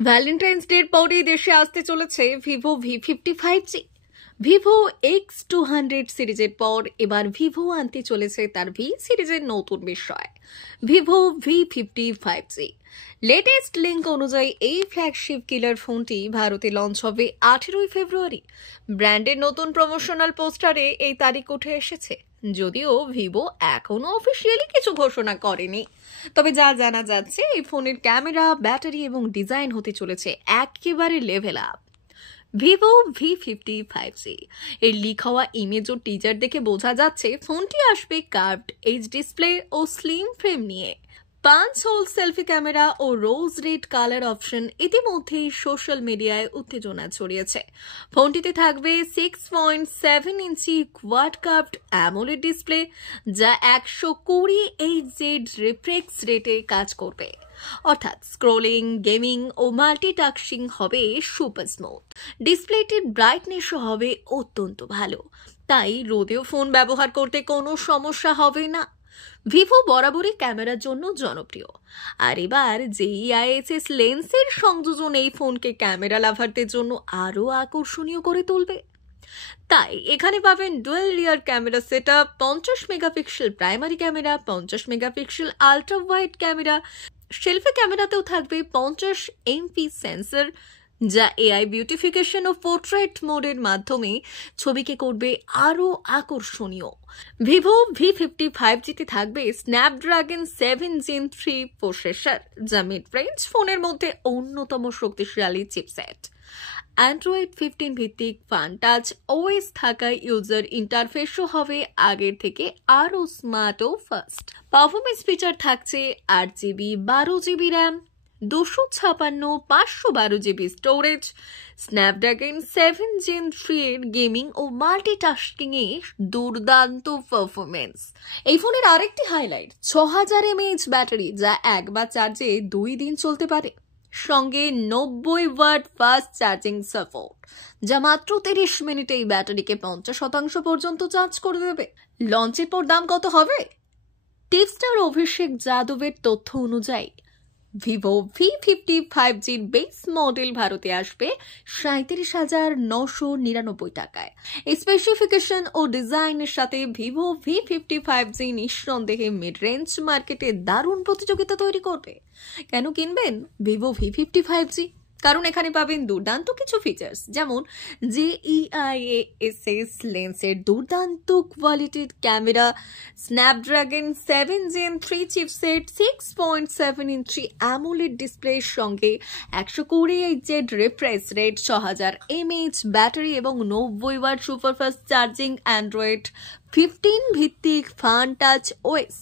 Valentine's ডের পরেই দেশে আসতে চলেছে ভিভো V55G। ভিভো X200 সিরিজের পর এবার ভিভো আনতে চলেছে তার ভি সিরিজের নতুন বিষয় ভিভো V55G। লেটেস্ট লিঙ্ক অনুযায়ী এই ফ্ল্যাগশিপ কিলার ফোনটি ভারতে লঞ্চ হবে 18 ফেব্রুয়ারি। ব্র্যান্ডের নতুন প্রমোশনাল পোস্টারে এই তারিখ উঠে এসেছে, যদিও ভিভো এখনো অফিসিয়ালি কিছু ঘোষণা করেনি। তবে যা জানা যাচ্ছে, এই ফোনের ক্যামেরা, ব্যাটারি এবং ডিজাইন হতে চলেছে একেবারে লেভেল আপ। ভিভো V55G এর লিক হওয়া ইমেজ ও টিজার দেখে বোঝা যাচ্ছে ফোনটি আসবে কার্ভড এজ ডিসপ্লে ও স্লিম ফ্রেম নিয়ে। 5 হোল সেলফি ক্যামেরা ও রোজ রেড কালার অপশন ইতিমধ্যেই সোশ্যাল মিডিয়ায় উত্তেজনা ছড়িয়েছে। ফোনটিতে থাকবে 6.7 ইঞ্চি কোয়াড কার্ভড অ্যামোলেড ডিসপ্লে, যা 120 Hz রিফ্রেশ রেটে কাজ করবে। অর্থাৎ স্ক্রোলিং, গেমিং ও মাল্টিটাস্কিং হবে সুপার স্মুথ। ডিসপ্লেটির ব্রাইটনেসও হবে অত্যন্ত ভালো, তাই রোদেও ফোন ব্যবহার করতে কোনো সমস্যা হবে না। ভিভো বরাবরই ক্যামেরার জন্য জনপ্রিয়, আর এবার JEISS লেন্সের সংযোজন এই ফোনকে ক্যামেরা লাভারদের জন্য আরও আকর্ষণীয় করে তুলবে। তাই এখানে পাবেন dual rear camera setup, 50 megapixel primary camera, 50 megapixel ultra wide camera. Selfie ক্যামেরাতেও থাকবে 50 MP সেন্সর, যা AI বিউটিফিকেশন ও পোর্ট্রেট মোডের মাধ্যমে ছবিকে করবে আরও আকর্ষণীয়। ভিভো V55G-তে থাকবে স্ন্যাপড্রাগন 7 Gen 3 প্রসেসর, যা মিড রেঞ্জ ফোনের মধ্যে অন্যতম শক্তিশালী চিপসেট। অ্যান্ড্রয়েড 15 ভিত্তিক ফান টাচ ওএস থাকায় ইউজার ইন্টারফেসও হবে আগের থেকে আরও স্মার্ট ও ফাস্ট। পারফরমেন্স ফিচার থাকছে 8GB 12GB RAM, 256 512GB storage, Snapdragon 7 Gen 3 এর গেমিং ও মাল্টিটাস্কিং এ দুর্দান্ত পারফরমেন্স। এই ফোনের আরেকটি হাইলাইট 6000 mAh ব্যাটারি, যা একবার চার্জে 2 দিন চলতে পারে। সঙ্গে 90 ওয়াট ফাস্ট চার্জিং সাপোর্ট, যা মাত্র 30 মিনিটে এই ব্যাটারিকে 50% পর্যন্ত চার্জ করে দেবে। লঞ্চের পর দাম কত হবে? টিপস্টার অভিষেক যাদবের তথ্য অনুযায়ী ভিভো V55G বেস মডেল ভারতে আসবে 37,999 টাকায়। স্পেসিফিকেশন ও ডিজাইনের সাথে ভিভো V55G নিঃসন্দেহে মিড রেঞ্জ মার্কেটে দারুণ প্রতিযোগিতা তৈরি করবে। কেন কিনবেন ভিভো V55G? কারণ এখানে পাবেন দুর্দান্ত কিছু ফিচার্স, যেমন JEISS লেন্সের দুর্দান্ত কোয়ালিটির ক্যামেরা, স্ন্যাপড্রাগন 7 Gen 3 চিপসেট, 6.7 ইঞ্চি অ্যামোলেড ডিসপ্লের সঙ্গে 120 Hz refresh rate, 6000 mAh battery এবং 90 ওয়াট সুপারফাস্ট চার্জিং, অ্যান্ড্রয়েড 15 ভিত্তিক ফান টাচ ওএস।